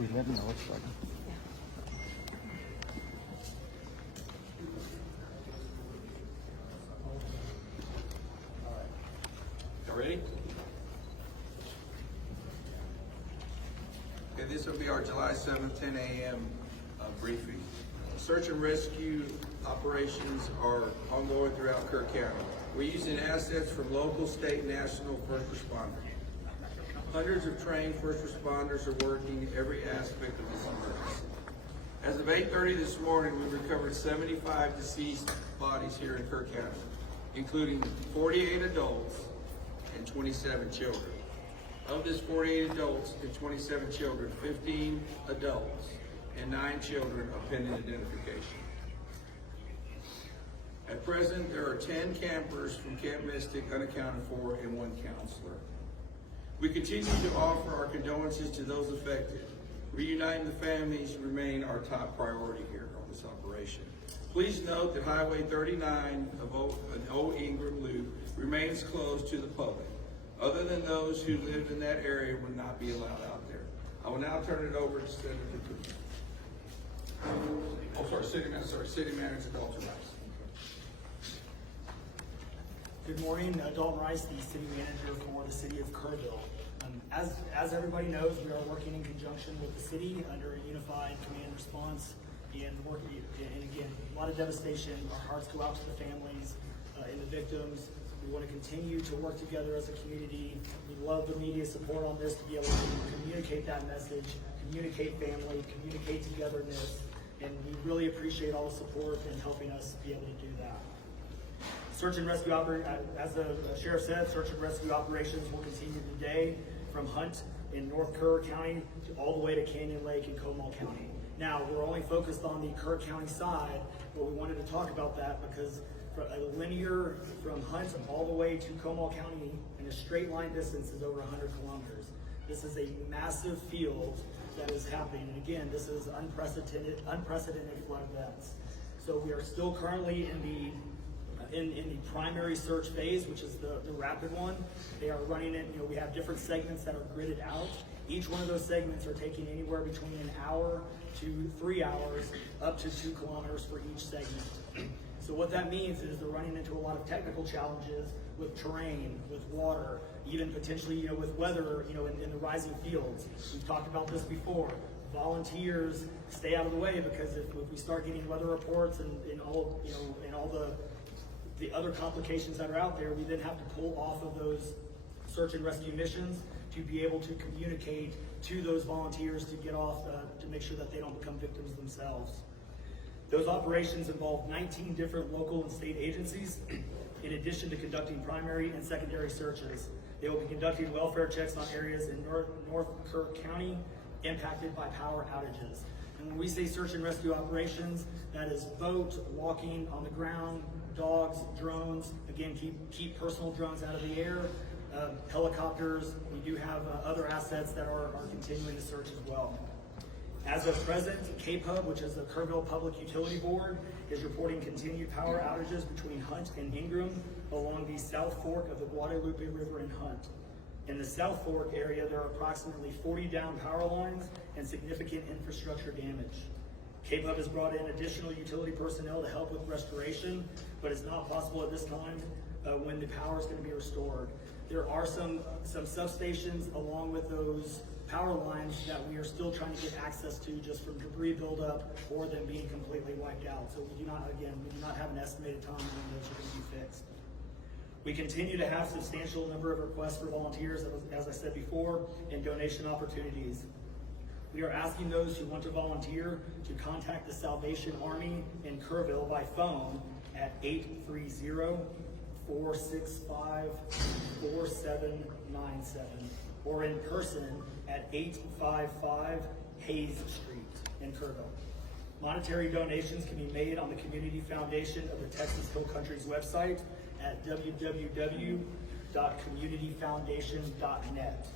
We live in the West Side. Y'all ready? Okay, this will be our July 7th, 10 a.m. Briefing. Search and rescue operations are ongoing throughout Kerr County. We're using assets from local, state, and national first responders. Hundreds of trained first responders are working every aspect of this emergency. As of 8:30 this morning, we've recovered 75 deceased bodies here in Kerr County, including 48 adults and 27 children. Of this 48 adults and 27 children, 15 adults and 9 children are pending identification. At present, there are 10 campers from Camp Mystic unaccounted for and 1 counselor. We continue to offer our condolences to those affected. Reuniting the families remain our top priority here on this operation. Please note that Highway 39 of an Old Ingram Loop remains closed to the public. Other than those who live in that area will not be allowed out there. I will now turn it over to Senator Cooper. City Manager Dalton Rice. Good morning, Dalton Rice, the City Manager for the City of Kerrville. As everybody knows, we are working in conjunction with the city under a unified command response and again, a lot of devastation. Our hearts go out to the families and the victims. We want to continue to work together as a community. We love the media support on this to be able to communicate that message, communicate family, communicate togetherness, and we really appreciate all the support and helping us be able to do that. Search and rescue as the sheriff said, search and rescue operations will continue today from Hunt in North Kerr County to all the way to Canyon Lake in Comal County. Now, we're only focused on the Kerr County side, but we wanted to talk about that because a linear from Hunt all the way to Comal County in a straight line distance is over 100 kilometers. This is a massive field that is happening. And again, this is unprecedented flood events. So we are still currently in the primary search phase, which is the rapid one. They are running it, we have different segments that are gridded out. Each one of those segments are taking anywhere between an hour to 3 hours, up to 2 kilometers for each segment. So what that means is they're running into a lot of technical challenges with terrain, with water, even potentially, with weather, in the rising fields. We've talked about this before. Volunteers stay out of the way because if we start getting weather reports and all the other complications that are out there, we then have to pull off of those search and rescue missions to be able to communicate to those volunteers to get off, to make sure that they don't become victims themselves. Those operations involve 19 different local and state agencies, in addition to conducting primary and secondary searches. They will be conducting welfare checks on areas in North Kerr County impacted by power outages. And when we say search and rescue operations, that is boat, walking on the ground, dogs, drones. Again, keep personal drones out of the air. Helicopters. We do have other assets that are continuing the search as well. As of present, KPUB, which is the Kerrville Public Utility Board, is reporting continued power outages between Hunt and Ingram along the South Fork of the Guadalupe River in Hunt. In the South Fork area, there are approximately 40 down power lines and significant infrastructure damage. KPUB has brought in additional utility personnel to help with restoration, but it's not possible at this time when the power is going to be restored. There are some substations along with those power lines that we are still trying to get access to just from debris buildup or them being completely wiped out. So we do not have an estimated time when those are going to be fixed. We continue to have substantial number of requests for volunteers, as I said before, and donation opportunities. We are asking those who want to volunteer to contact the Salvation Army in Kerrville by phone at 830-465-4797 or in person at 855 Hayes Street in Kerrville. Monetary donations can be made on the Community Foundation of the Texas Hill Country's website at www.communityfoundation.net.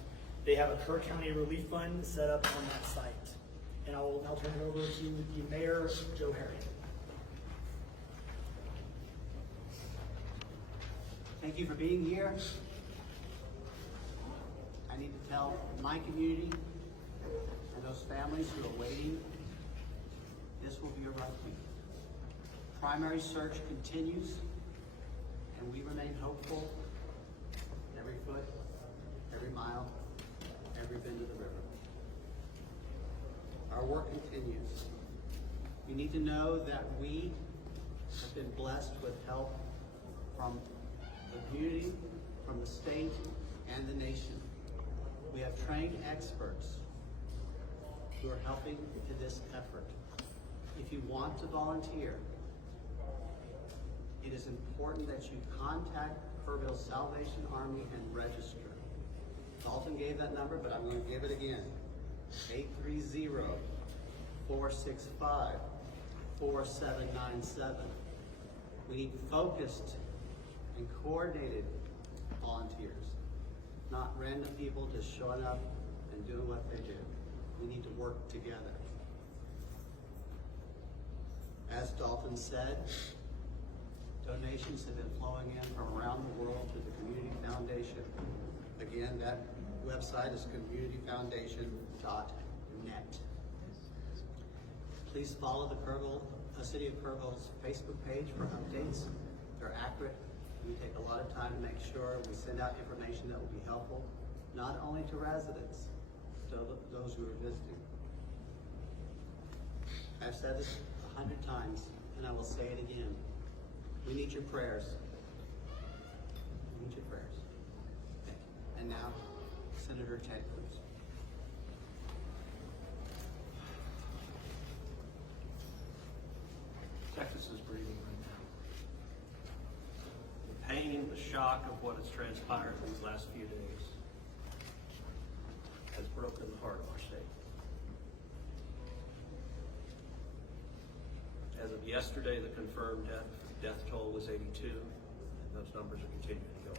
They have a Kerr County Relief Fund set up on that site. And I will now turn it over to the Mayor, Joe Harry. Thank you for being here. I need to tell my community And those families who are waiting, this will be your right week. Primary search continues, and we remain hopeful every foot, every mile, every bend of the river. Our work continues. You need to know that we have been blessed with help from the community, from the state, and the nation. We have trained experts who are helping to this effort. If you want to volunteer, it is important that you contact Kerrville Salvation Army and register. Dalton gave that number, but I'm going to give it again. 830-465-4797. We need focused and coordinated volunteers, not random people just showing up and doing what they do. We need to work together. As Dalton said, donations have been flowing in from around the world to the Community Foundation. Again, that website is communityfoundation.net. Please follow the City of Kerrville's Facebook page for updates. They're accurate. We take a lot of time to make sure we send out information that will be helpful, not only to residents, to those who are visiting. I've said this 100 times, and I will say it again. We need your prayers. We need your prayers. Thank you. And now, Senator Ted Cruz. Texas is breathing right now. The pain, the shock of what has transpired these last few days has broken the heart of our state. As of yesterday, the confirmed death toll was 82, and those numbers are continuing to go up.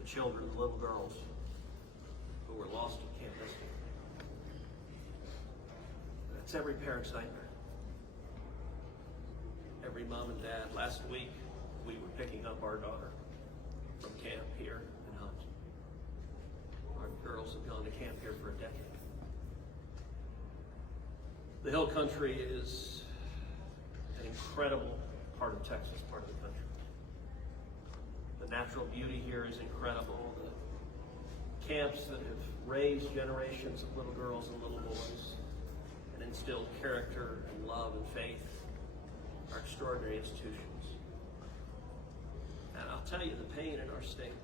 The children, the little girls who were lost at Camp Mystic. That's every parent's nightmare. Every mom and dad. Last week, we were picking up our daughter from camp here in Hunt. Our girls have gone to camp here for a decade. The Hill Country is an incredible part of Texas, part of the country. The natural beauty here is incredible. The camps that have raised generations of little girls and little boys and instilled character and love and faith are extraordinary institutions. And I'll tell you, the pain in our state,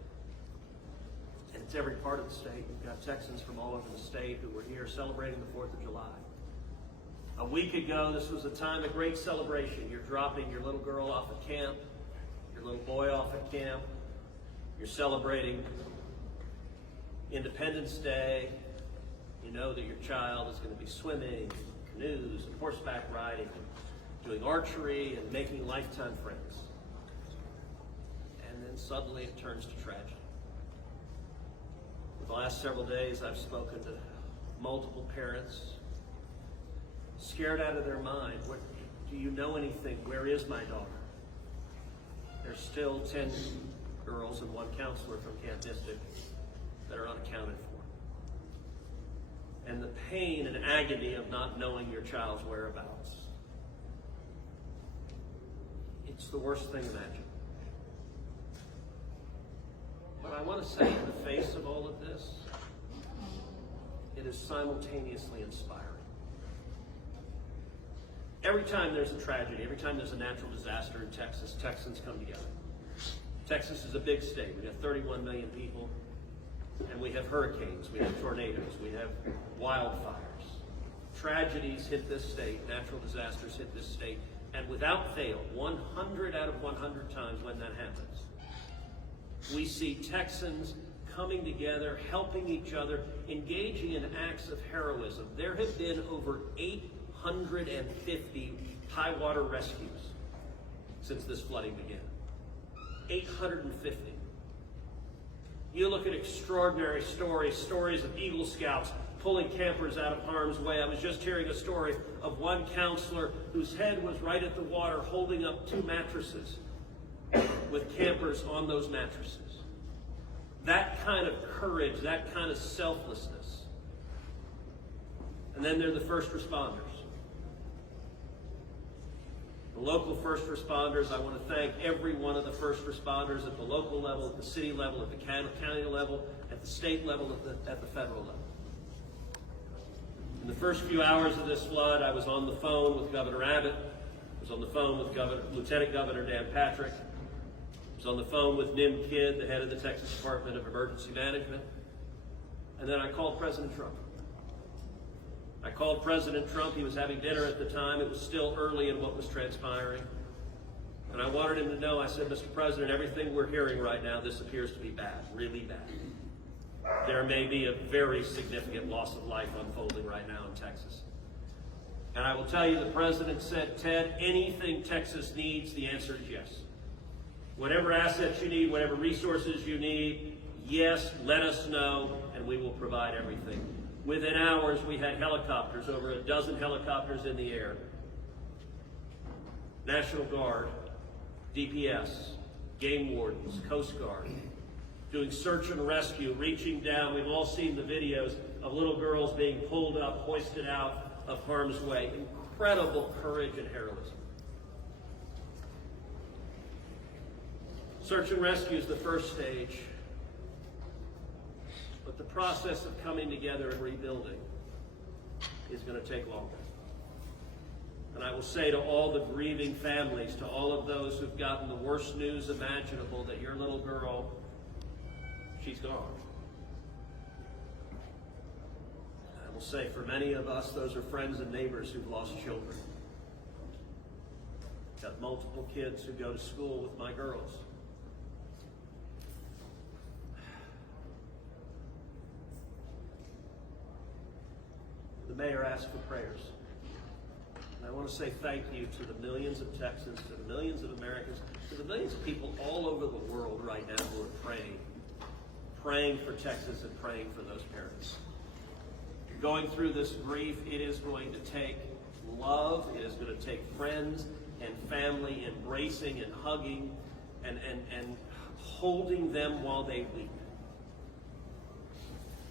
and it's every part of the state. We've got Texans from all over the state who were here celebrating the 4th of July. A week ago, this was a time of great celebration. You're dropping your little girl off at camp, your little boy off at camp. You're celebrating Independence Day. You know that your child is going to be swimming, canoes, and horseback riding, doing archery, and making lifetime friends. And then suddenly it turns to tragedy. For the last several days, I've spoken to multiple parents, scared out of their mind. What, do you know anything? Where is my daughter? There's still 10 girls and 1 counselor from Camp Mystic that are unaccounted for. And the pain and agony of not knowing your child's whereabouts. It's the worst thing imaginable. But I want to say, in the face of all of this, it is simultaneously inspiring. Every time there's a tragedy, every time there's a natural disaster in Texas, Texans come together. Texas is a big state. We have 31 million people, and we have hurricanes, we have tornadoes, we have wildfires. Tragedies hit this state, natural disasters hit this state, and without fail, 100 out of 100 times when that happens, we see Texans coming together, helping each other, engaging in acts of heroism. There have been over 850 high water rescues since this flooding began. 850. You look at extraordinary stories of Eagle Scouts pulling campers out of harm's way. I was just hearing a story of one counselor whose head was right at the water holding up 2 mattresses with campers on those mattresses. That kind of courage, that kind of selflessness. And then there are the first responders. The local first responders, I want to thank every one of the first responders at the local level, at the city level, at the county level, at the state level, at the federal level. In the first few hours of this flood, I was on the phone with Governor Abbott. I was on the phone with Lieutenant Governor Dan Patrick. I was on the phone with Nim Kidd, the head of the Texas Department of Emergency Management. And then I called President Trump. I called President Trump. He was having dinner at the time. It was still early in what was transpiring. And I wanted him to know, I said, Mr. President, everything we're hearing right now, this appears to be bad, really bad. There may be a very significant loss of life unfolding right now in Texas. And I will tell you, the President said, Ted, anything Texas needs, the answer is yes. Whatever assets you need, whatever resources you need, yes, let us know, and we will provide everything. Within hours, we had helicopters, over a dozen helicopters in the air. National Guard, DPS, game wardens, Coast Guard, doing search and rescue, reaching down. We've all seen the videos of little girls being pulled up, hoisted out of harm's way. Incredible courage and heroism. Search and rescue is the first stage. But the process of coming together and rebuilding is going to take longer. And I will say to all the grieving families, to all of those who've gotten the worst news imaginable, that your little girl, she's gone. I will say for many of us, those are friends and neighbors who've lost children. Got multiple kids who go to school with my girls. The mayor asked for prayers. And I want to say thank you to the millions of Texans, to the millions of Americans, to the millions of people all over the world right now who are praying for Texas and praying for those parents. Going through this grief, it is going to take love, it is going to take friends and family embracing and hugging and holding them while they weep.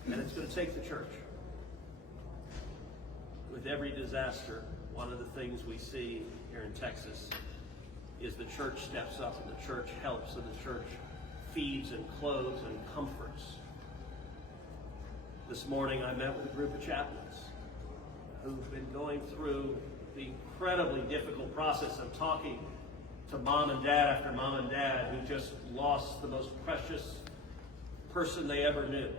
And it's going to take the church. With every disaster, one of the things we see here in Texas is the church steps up and the church helps and the church feeds and clothes and comforts. This morning I met with a group of chaplains who've been going through the incredibly difficult process of talking to mom and dad after mom and dad who just lost the most precious person they ever knew.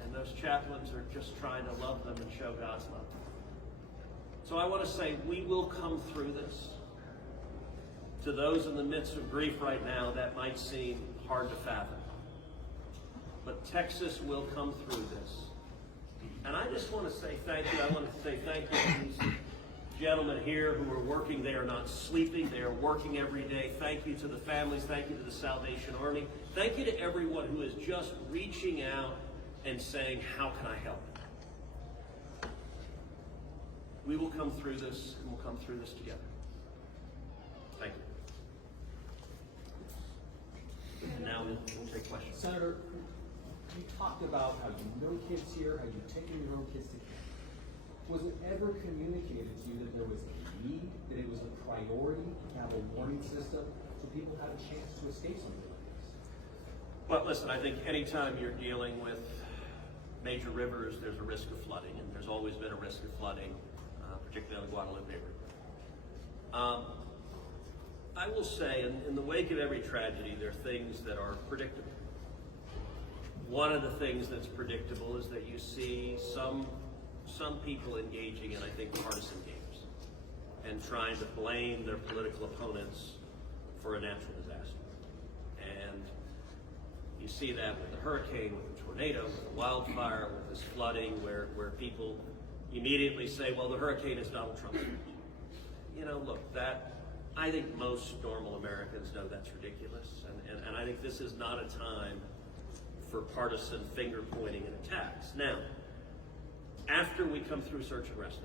And those chaplains are just trying to love them and show God's love. So I want to say we will come through this. To those in the midst of grief right now, that might seem hard to fathom. But Texas will come through this. And I just want to say thank you. I want to say thank you to these gentlemen here who are working. They are not sleeping. They are working every day. Thank you to the families. Thank you to the Salvation Army. Thank you to everyone who is just reaching out and saying, how can I help? We will come through this, and we'll come through this together. Thank you. And now we'll take questions. Senator, you talked about how you know kids here, how you've taken your own kids to camp. Was it ever communicated to you that there was a need, that it was a priority to have a warning system so people had a chance to escape something like this? Well, listen, I think anytime you're dealing with major rivers, there's a risk of flooding, and there's always been a risk of flooding, particularly in the Guadalupe River. I will say, in the wake of every tragedy, there are things that are predictable. One of the things that's predictable is that you see some people engaging in, I think, partisan games and trying to blame their political opponents for a natural disaster. And you see that with the hurricane, with the tornado, with the wildfire, with this flooding, where people immediately say, well, the hurricane is Donald Trump's fault. You know, look, I think most normal Americans know that's ridiculous. And I think this is not a time for partisan finger pointing and attacks. Now, after we come through search and rescue,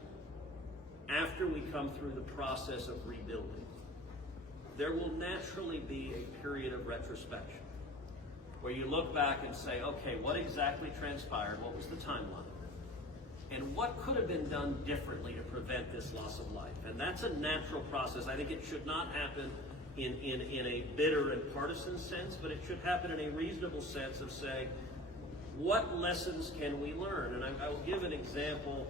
after we come through the process of rebuilding, there will naturally be a period of retrospection. where you look back and say, okay, what exactly transpired? What was the timeline? And what could have been done differently to prevent this loss of life? And that's a natural process. I think it should not happen in a bitter and partisan sense, but it should happen in a reasonable sense of saying, what lessons can we learn? And I will give an example.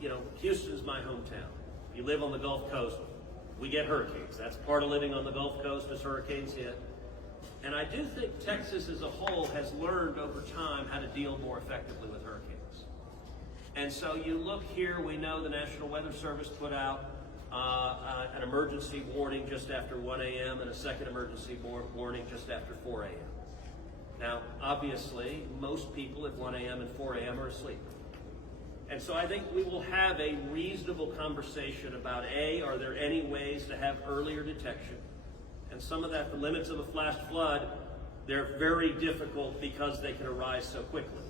You know, Houston's my hometown. You live on the Gulf Coast, we get hurricanes. That's part of living on the Gulf Coast as hurricanes hit. And I do think Texas as a whole has learned over time how to deal more effectively with hurricanes. And so you look here, we know the National Weather Service put out an emergency warning just after 1 a.m. and a second emergency warning just after 4 a.m. Now, obviously, most people at 1 a.m. and 4 a.m. are asleep. And so I think we will have a reasonable conversation about, A, are there any ways to have earlier detection? And some of that, the limits of a flash flood, they're very difficult because they can arise so quickly.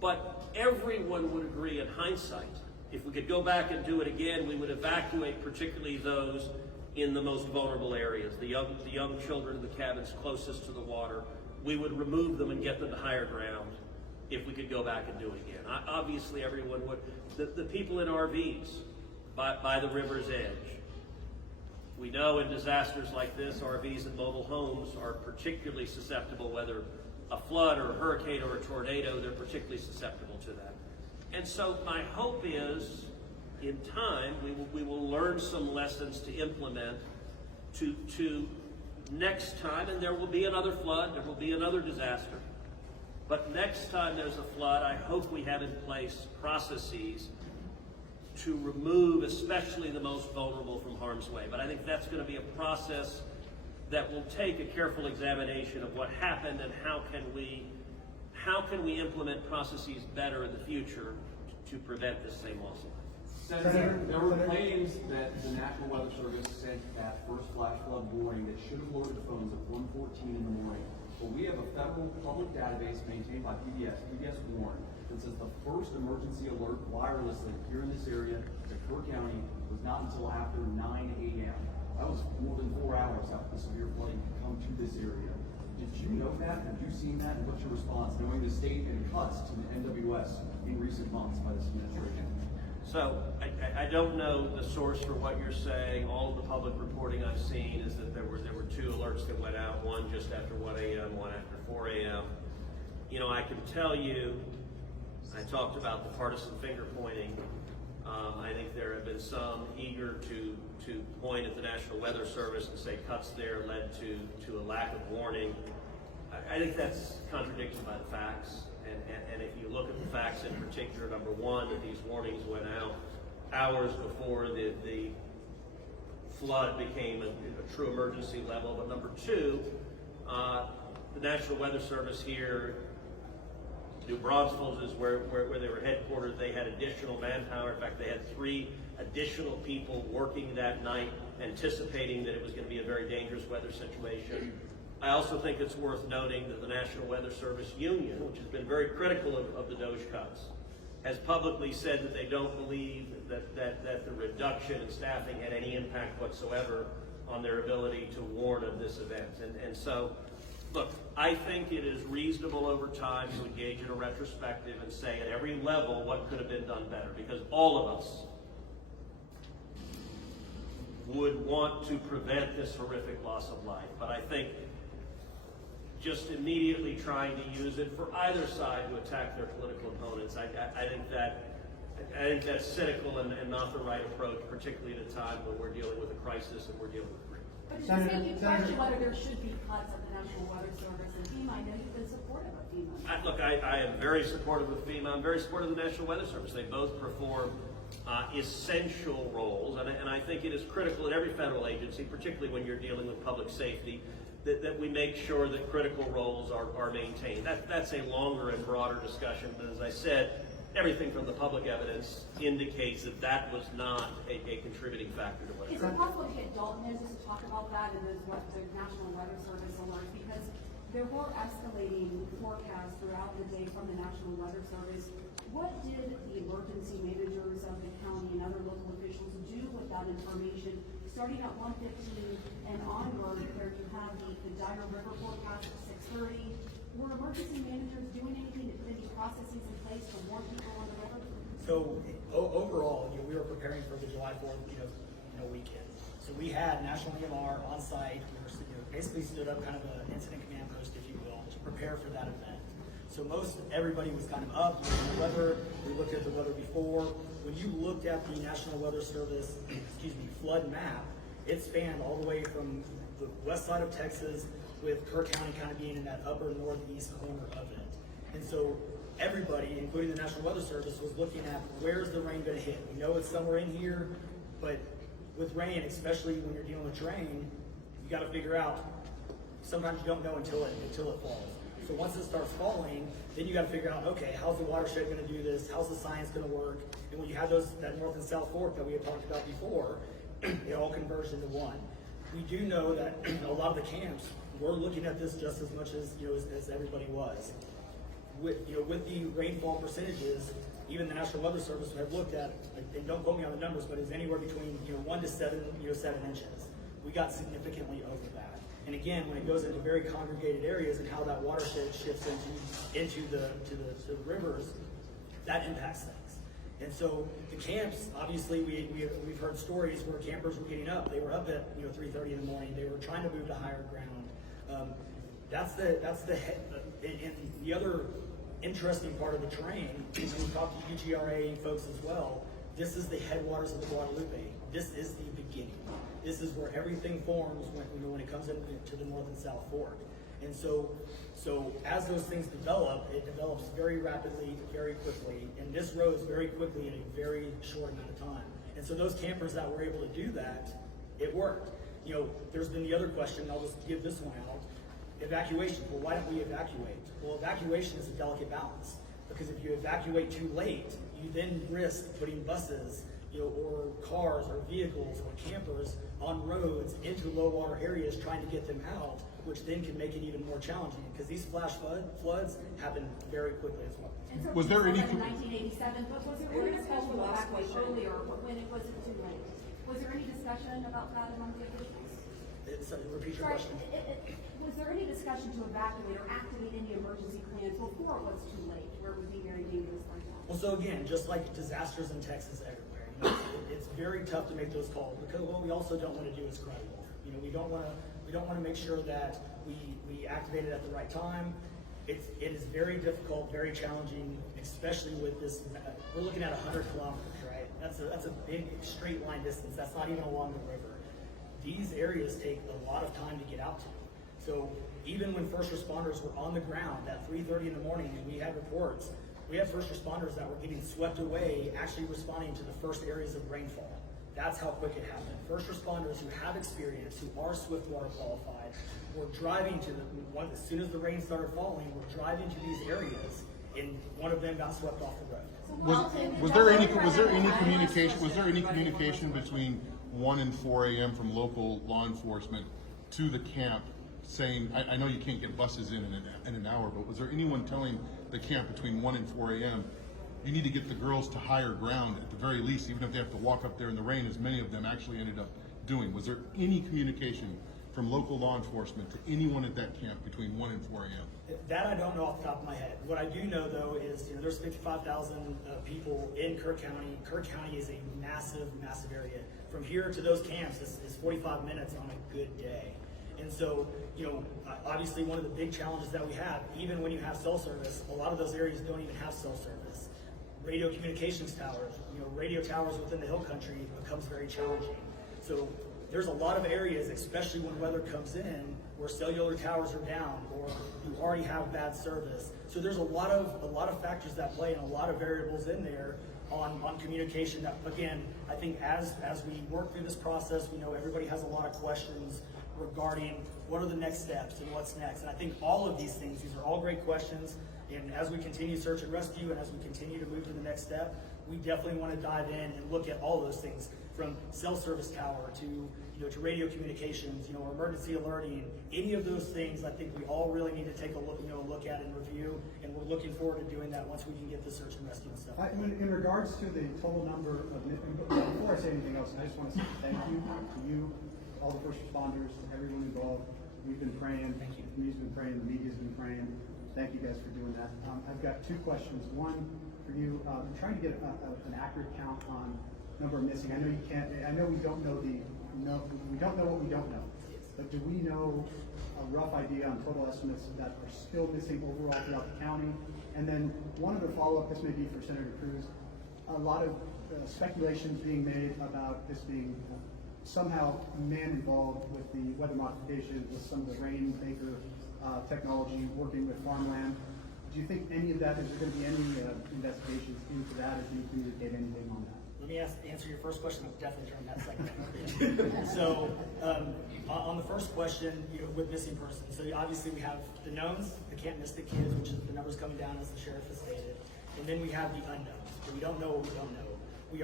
But everyone would agree in hindsight, if we could go back and do it again, we would evacuate particularly those in the most vulnerable areas, the young children in the cabins closest to the water. We would remove them and get them to higher ground if we could go back and do it again. Obviously, everyone would. The people in RVs by the river's edge. We know in disasters like this, RVs and mobile homes are particularly susceptible, whether a flood or a hurricane or a tornado, they're particularly susceptible to that. And so my hope is, in time, we will learn some lessons to implement to next time, and there will be another flood, there will be another disaster. But next time there's a flood, I hope we have in place processes to remove especially the most vulnerable from harm's way. But I think that's going to be a process that will take a careful examination of what happened and how can we implement processes better in the future to prevent this same loss of life. Senator, there were claims that the National Weather Service sent that first flash flood warning that should have alerted phones at 1:14 in the morning. But we have a federal public database maintained by PBS Warren, that says the first emergency alert wirelessly here in this area, Kerr County, was not until after 9 a.m. That was more than 4 hours after the severe flooding had come to this area. Did you know that? Have you seen that? And what's your response, knowing the state and cuts to the NWS in recent months by this administration? So I don't know the source for what you're saying. All of the public reporting I've seen is that there were two alerts that went out, one just after 1 a.m., one after 4 a.m. You know, I can tell you, I talked about the partisan finger pointing. I think there have been some eager to point at the National Weather Service and say cuts there led to a lack of warning. I think that's contradicted by the facts. And if you look at the facts in particular, number one, that these warnings went out hours before the flood became a true emergency level. But number two, the National Weather Service here, New Braunfels is where they were headquartered. They had additional manpower. In fact, they had 3 additional people working that night, anticipating that it was going to be a very dangerous weather situation. I also think it's worth noting that the National Weather Service Union, which has been very critical of the DOJ cuts, has publicly said that they don't believe that the reduction in staffing had any impact whatsoever on their ability to warn of this event. And so, look, I think it is reasonable over time to engage in a retrospective and say at every level what could have been done better, because all of us would want to prevent this horrific loss of life. But I think just immediately trying to use it for either side to attack their political opponents, I think that's cynical and not the right approach, particularly at a time when we're dealing with a crisis and we're dealing with grief. But does this make you question whether there should be cuts at the National Weather Service and FEMA? I know you've been supportive of FEMA. Look, I am very supportive of FEMA. I'm very supportive of the National Weather Service. They both perform essential roles, and I think it is critical in every federal agency, particularly when you're dealing with public safety, that we make sure that critical roles are maintained. That's a longer and broader discussion, but as I said, everything from the public evidence indicates that was not a contributing factor to what Is it possible to get Dalton in just to talk about that and what the National Weather Service alerts? Because there were escalating forecasts throughout the day from the National Weather Service. What did the emergency managers of the county and other local officials do with that information, starting at 1:15 and onward, where you have the dire river forecast at 30, were emergency managers doing anything to put any processes in place to warn people on the river? So overall, we were preparing for the July 4th, weekend. So we had National EMR on site. We were, basically stood up kind of an incident command post, if you will, to prepare for that event. So everybody was kind of up. The weather, we looked at the weather before. When you looked at the National Weather Service, flood map, it spanned all the way from the west side of Texas, with Kerr County kind of being in that upper northeast corner of it. And so everybody, including the National Weather Service, was looking at where's the rain going to hit. We know it's somewhere in here, but with rain, especially when you're dealing with terrain, you got to figure out. Sometimes you don't know until it falls. So once it starts falling, then you got to figure out, okay, how's the watershed going to do this? How's the science going to work? And when you have that north and south fork that we had talked about before, it all converged into one. We do know that a lot of the camps were looking at this just as much as as everybody was. With the rainfall percentages, even the National Weather Service had looked at, and don't quote me on the numbers, but it's anywhere between 1 to 7 inches. We got significantly over that. And again, when it goes into very congregated areas and how that watershed shifts into the rivers, that impacts things. And so the camps, obviously, we've heard stories where campers were getting up. They were up at 3:30 in the morning. They were trying to move to higher ground. And the other interesting part of the terrain is when we talk to UGRA folks as well. This is the headwaters of the Guadalupe. This is the beginning. This is where everything forms when it comes into the north and south fork. And so as those things develop, it develops very rapidly, very quickly, and this rose very quickly in a very short amount of time. And so those campers that were able to do that, it worked. There's been the other question, I'll just give this one out. Evacuation. Well, why don't we evacuate? Well, evacuation is a delicate balance, because if you evacuate too late, you then risk putting buses, or cars or vehicles or campers on roads into low water areas trying to get them out, which then can make it even more challenging, because these flash floods happen very quickly as well. And so Was there any- in 1987, but was there any discussion to evacuate earlier when it wasn't too late? Was there any discussion about that among the officials? Repeat your Sorry, question. was there any discussion to evacuate or activate any emergency plans before it was too late, where it would be very dangerous like that? Well, so again, just like disasters in Texas everywhere, it's very tough to make those calls, because what we also don't want to do is cry wolf. We don't want to make sure that we activate it at the right time. It is very difficult, very challenging, especially with this. We're looking at 100 kilometers, right? That's a big straight line distance. That's not even along the river. These areas take a lot of time to get out to. So even when first responders were on the ground at 3:30 in the morning, and we had reports, we had first responders that were getting swept away, actually responding to the first areas of rainfall. That's how quick it happened. First responders who have experience, who are Swiftwater qualified, were driving to as soon as the rain started falling, were driving to these areas, and one of them got swept off the road. Was there any communication between 1 and 4 a.m. from local law enforcement to the camp saying, I know you can't get buses in an hour, but was there anyone telling the camp between 1 and 4 a.m. you need to get the girls to higher ground at the very least, even if they have to walk up there in the rain, as many of them actually ended up doing? Was there any communication from local law enforcement to anyone at that camp between 1 and 4 a.m.? That I don't know off the top of my head. What I do know, though, is there's 55,000 people in Kerr County. Kerr County is a massive, massive area. From here to those camps is 45 minutes on a good day. And so, obviously one of the big challenges that we have, even when you have cell service, a lot of those areas don't even have cell service. Radio communications towers, radio towers within the hill country becomes very challenging. So there's a lot of areas, especially when weather comes in, where cellular towers are down or you already have bad service. So there's a lot of factors that play and a lot of variables in there on communication that, again, I think as we work through this process, we know everybody has a lot of questions regarding what are the next steps and what's next. And I think all of these things, these are all great questions. And as we continue search and rescue and as we continue to move to the next step, we definitely want to dive in and look at all those things, from cell service tower to radio communications, or emergency alerting. Any of those things, I think we all really need to take a look at and review, and we're looking forward to doing that once we can get the search and rescue and stuff. In regards to the total number of, before I say anything else, I just want to say thank you to you, all the first responders, to everyone involved. We've been praying. Thank you. The community's been praying. The media's been praying. Thank you guys for doing that. I've got two questions. One for you. I'm trying to get an accurate count on number of missing. I know you can't. I know we don't know we don't know what we don't know. But do we know a rough idea on total estimates that are still missing overall throughout the county? And then one other follow-up. This may be for Senator Cruz. A lot of speculations being made about this being somehow man involved with the weather modification, with some of the rain maker technology working with farmland. Do you think any of that, is there going to be any investigations into that, or can you communicate anything on that? Let me answer your first question. I'll definitely turn that second. So, on the first question, with missing persons, so obviously we have the knowns, the can't miss the kids, which is the numbers coming down as the sheriff has stated, and then we have the unknowns. So we don't know what we don't know. We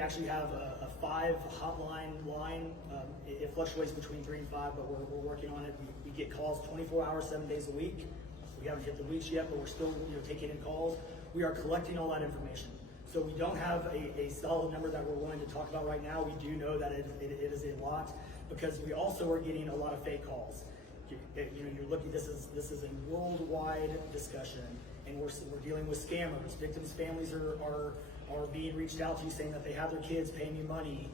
actually have a 5 hotline line. It fluctuates between 3 and 5, but we're working on it. We get calls 24 hours, 7 days a week. We haven't hit the weeks yet, but we're still taking in calls. We are collecting all that information. So we don't have a solid number that we're willing to talk about right now. We do know that it is a lot, because we also are getting a lot of fake calls. You're looking. This is a worldwide discussion, and we're dealing with scammers. Victims' families are being reached out to, saying that they have their kids pay me money.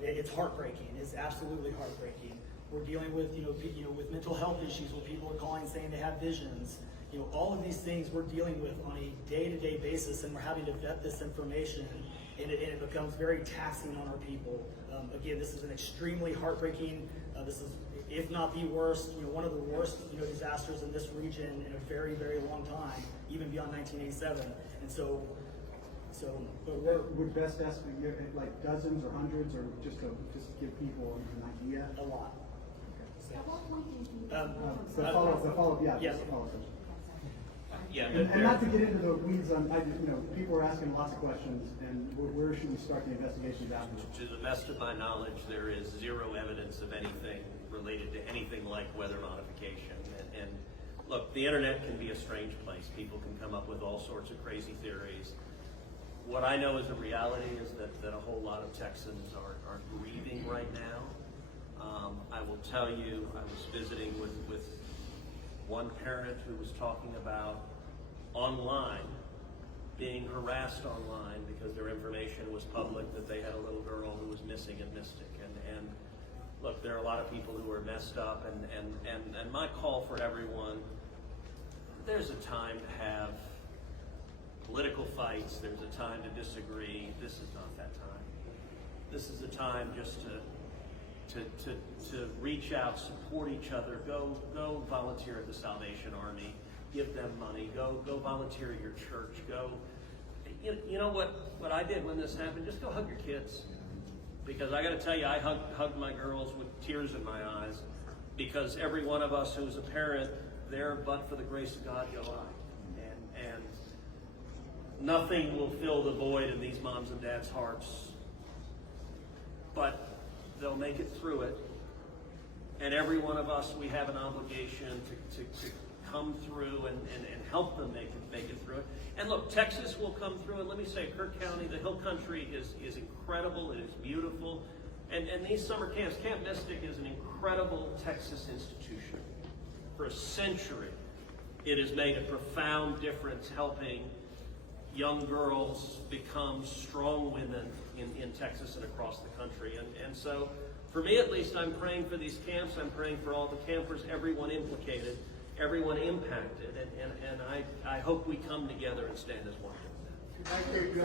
It's heartbreaking. It's absolutely heartbreaking. We're dealing with with mental health issues, where people are calling saying they have visions. All of these things we're dealing with on a day-to-day basis, and we're having to vet this information, and it becomes very taxing on our people. Again, this is an extremely heartbreaking. This is, if not the worst, one of the worst disasters in this region in a very, very long time, even beyond 1987. And so, but would best estimate like dozens or hundreds, or just to give people an idea? a lot. At what point do you think? The follow-up, yeah. Yes. the follow-up. Yeah, And not to get into the weeds on, people are asking lots of questions, and where should we start the investigations after? to the best of my knowledge, there is zero evidence of anything related to anything like weather modification. And look, the internet can be a strange place. People can come up with all sorts of crazy theories. What I know is a reality is that a whole lot of Texans are grieving right now. I will tell you, I was visiting with one parent who was talking about online, being harassed online because their information was public, that they had a little girl who was missing in Mystic. And look, there are a lot of people who are messed up, and my call for everyone, there's a time to have political fights, there's a time to disagree. This is not that time. This is a time just to reach out, support each other, go volunteer at the Salvation Army, give them money, go volunteer at your church, go. You know what I did when this happened? Just go hug your kids. Because I gotta tell you, I hugged my girls with tears in my eyes, because every one of us who's a parent, there but for the grace of God go I. And nothing will fill the void in these moms and dads' hearts, but they'll make it through it. And every one of us, we have an obligation to come through and help them make it through it. And look, Texas will come through, and let me say, Kirk County, the Hill Country is incredible, it is beautiful. And these summer camps, Camp Mystic is an incredible Texas institution. For a century, it has made a profound difference helping young girls become strong women in Texas and across the country. And so, for me at least, I'm praying for these camps. I'm praying for all the campers, everyone implicated, everyone impacted. And I hope we come together and stand as one. Thank you.